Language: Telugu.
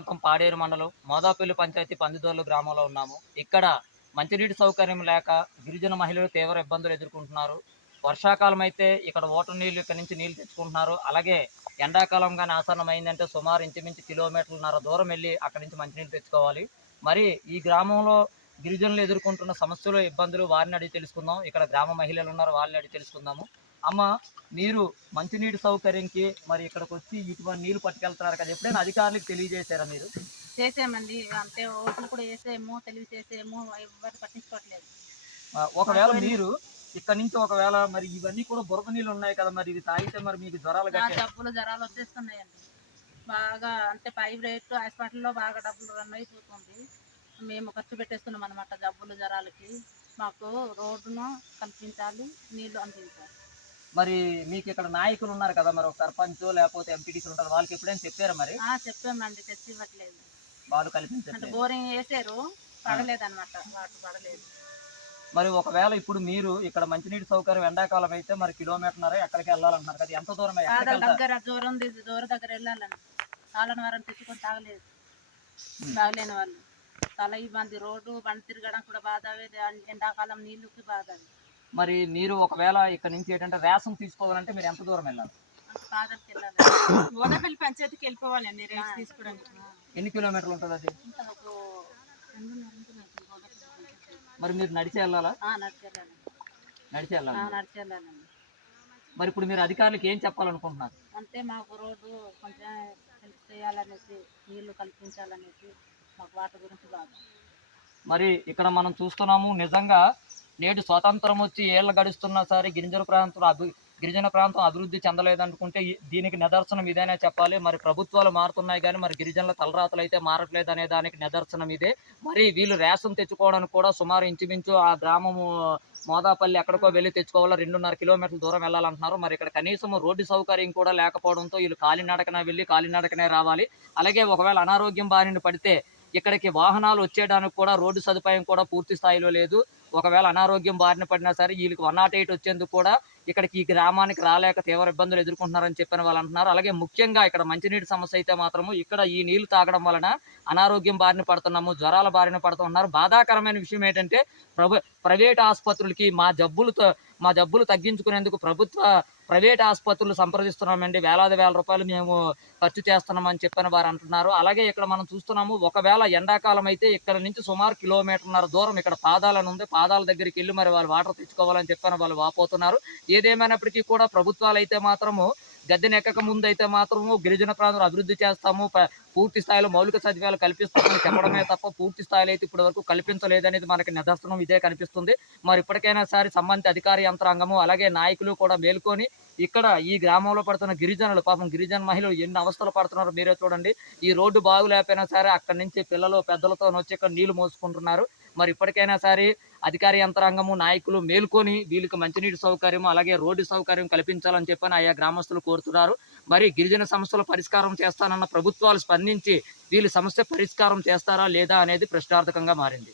ప్రాంతం పాడేరు మండలం మోదాపల్లి పంచాయతీ పందిదోర్లు గ్రామంలో ఉన్నాము. ఇక్కడ మంచినీటి సౌకర్యం లేక గిరిజన మహిళలు తీవ్ర ఇబ్బందులు ఎదుర్కొంటున్నారు. వర్షాకాలం అయితే ఇక్కడ వాటర్ నీళ్లు ఇక్కడ నుంచి నీళ్లు తెచ్చుకుంటున్నారు. అలాగే ఎండాకాలం గాని ఆసన్నమైందంటే సుమారు ఇంచుమించు కిలోమీటర్లన్నర దూరం వెళ్ళి అక్కడి నుంచి మంచినీళ్ళు తెచ్చుకోవాలి. మరి ఈ గ్రామంలో గిరిజనులు ఎదుర్కొంటున్న సమస్యలు, ఇబ్బందులు వారిని అడిగి తెలుసుకుందాం. ఇక్కడ గ్రామ మహిళలు ఉన్నారు, వాళ్ళని అడిగి తెలుసుకుందాము. అమ్మ, మీరు మంచినీటి సౌకర్యంకి మరి ఇక్కడికి వచ్చి ఇటువంటి నీళ్లు పట్టుకెళ్తున్నారు కదా, ఎప్పుడైనా అధికారులకు తెలియజేశారా మీరు? చేసామండి. అంటే ఓట్లు కూడా వేసేమో, తెలివి చేసేమో, ఎవరు పట్టించుకోవట్లేదు. ఒకవేళ మీరు ఇక్కడ నుంచి ఒకవేళ మరి ఇవన్నీ కూడా బురద నీళ్ళు ఉన్నాయి కదా, మరి ఇవి తాగితే మరి మీకు జ్వరాలు జబ్బులు జ్వరాలు వచ్చేస్తున్నాయండి. బాగా అంటే ప్రైవేట్ హాస్పిటల్లో బాగా డబ్బులు రన్ అయిపోతుంది. మేము ఖర్చు పెట్టేస్తున్నాం అనమాట జబ్బులు జ్వరాలకి. మాకు రోడ్డును కల్పించాలి, నీళ్లు అందించాలి. మరి మీకు ఇక్కడ నాయకులు ఉన్నారు కదా, మరి ఒక సర్పంచ్ లేకపోతే ఎంపీటీసీలు ఉంటారు, వాళ్ళకి ఎప్పుడైనా చెప్పారా? మరి చెప్పామండి, తెచ్చి ఇవ్వట్లేదు. వాళ్ళు కల్పించారు అంటే బోరింగ్ వేసారు, పడలేదన్నమాట, వాటర్ పడలేదు. మరి ఒకవేళ ఇప్పుడు మీరు ఇక్కడ మంచినీటి సౌకర్యం ఎండాకాలం అయితే మరి కిలోమీటర్న్నర ఎక్కడికి వెళ్ళాలంటున్నారు కదా, ఎంత దూరం? దగ్గర దూరం దగ్గర వెళ్ళాలండి. తాళని వారం తెచ్చుకొని తాగలేదు, తాగలేని వాళ్ళు. తల ఇబ్బంది, రోడ్డు బండి తిరగడం కూడా బాధ, ఎండాకాలం నీళ్ళకి బాధ. మరి మీరు ఒకవేళ ఇక్కడ నుంచి ఏంటంటే రేషన్ తీసుకోవాలంటే మీరు ఎంత దూరం వెళ్ళాలి? పాదకి వెళ్ళాలి. మోదాపల్లి పంచాయతీకి వెళ్ళిపోవాలండి రేషన్ తీసుకోవడానికి. ఎన్ని కిలోమీటర్లు ఉంటుంది అది? మరి మీరు నడిచి వెళ్ళాలా? నడిచి వెళ్ళాలి. మరి ఇప్పుడు మీరు అధికారులకు ఏం చెప్పాలనుకుంటున్నారు? అంటే మాకు రోడ్డు కొంచెం హెల్ప్ చేయాలనేసి, నీళ్లు కల్పించాలనేసి, మాకు వాటి గురించి బాగా. మరి ఇక్కడ మనం చూస్తున్నాము, నిజంగా నేడు స్వాతంత్రం వచ్చి ఏళ్ళు గడుస్తున్నా సరే గిరిజన ప్రాంతం అభివృద్ధి చెందలేదనుకుంటే దీనికి నిదర్శనం ఇదేనే చెప్పాలి. మరి ప్రభుత్వాలు మారుతున్నాయి కానీ మరి గిరిజనుల తలరాతలు అయితే మారట్లేదు అనే దానికి నిదర్శనం ఇదే. మరి వీళ్ళు రేషన్ తెచ్చుకోవడానికి కూడా సుమారు ఇంచుమించు ఆ గ్రామము మోదాపల్లి ఎక్కడికో వెళ్ళి తెచ్చుకోవాలా, 2.5 కిలోమీటర్ల దూరం వెళ్ళాలంటున్నారు. మరి ఇక్కడ కనీసం రోడ్డు సౌకర్యం కూడా లేకపోవడంతో వీళ్ళు కాలినడకన వెళ్ళి కాలినడకనే రావాలి. అలాగే ఒకవేళ అనారోగ్యం బారిన పడితే ఇక్కడికి వాహనాలు వచ్చేయడానికి కూడా రోడ్డు సదుపాయం కూడా పూర్తి స్థాయిలో లేదు. ఒకవేళ అనారోగ్యం బారిన పడినా సరే వీళ్ళకి 108 వచ్చేందుకు కూడా ఇక్కడికి ఈ గ్రామానికి రాలేక తీవ్ర ఇబ్బందులు ఎదుర్కొంటున్నారని చెప్పిన వాళ్ళు అంటున్నారు. అలాగే ముఖ్యంగా ఇక్కడ మంచినీటి సమస్య అయితే మాత్రము ఇక్కడ ఈ నీళ్లు తాగడం వలన అనారోగ్యం బారిన పడుతున్నాము, జ్వరాల బారిన పడుతున్నారు. బాధాకరమైన విషయం ఏంటంటే ప్రైవేట్ ఆసుపత్రులకి మా జబ్బులు తగ్గించుకునేందుకు ప్రైవేట్ ఆసుపత్రులు సంప్రదిస్తున్నామండి, వేల రూపాయలు మేము ఖర్చు చేస్తున్నామని చెప్పిన వారు అంటున్నారు. అలాగే ఇక్కడ మనం చూస్తున్నాము, ఒకవేళ ఎండాకాలం అయితే ఇక్కడ నుంచి సుమారు 1.5 కిలోమీటర్ల దూరం ఇక్కడ పాదాలను ఉంది, పాదాల దగ్గరికి వెళ్ళి మరి వాళ్ళు వాటర్ తెచ్చుకోవాలని చెప్పిన వాళ్ళు వాపోతున్నారు. ఏదేమైనప్పటికీ కూడా ప్రభుత్వాలు అయితే మాత్రము గద్దెనెక్కక ముందు అయితే మాత్రము గిరిజన ప్రాంతాలు అభివృద్ధి చేస్తాము, పూర్తి స్థాయిలో మౌలిక సదుపాయాలు కల్పిస్తామని చెప్పడమే తప్ప పూర్తి స్థాయిలో అయితే ఇప్పటి వరకు కల్పించలేదనేది మనకి నిదర్శనం ఇదే కనిపిస్తుంది. మరి ఇప్పటికైనా సరే సంబంధిత అధికార యంత్రాంగము అలాగే నాయకులు కూడా మేల్కొని ఇక్కడ ఈ గ్రామంలో పడుతున్న గిరిజనులు, పాపం గిరిజన మహిళలు ఎన్ని అవస్థలు పడుతున్నారో మీరే చూడండి. ఈ రోడ్డు బాగులేకపోయినా సరే అక్కడి నుంచి పిల్లలు పెద్దలతో వచ్చి ఇక్కడ నీళ్లు మోసుకుంటున్నారు. మరి ఇప్పటికైనా సరే అధికార యంత్రాంగము నాయకులు మేల్కొని వీళ్ళకి మంచినీటి సౌకర్యం అలాగే రోడ్డు సౌకర్యం కల్పించాలని చెప్పని ఆయా గ్రామస్తులు కోరుతున్నారు. మరి గిరిజన సమస్యల పరిష్కారం చేస్తానన్న ప్రభుత్వాలు స్పందించి వీళ్ళ సమస్య పరిష్కారం చేస్తారా లేదా అనేది ప్రశ్నార్థకంగా మారింది.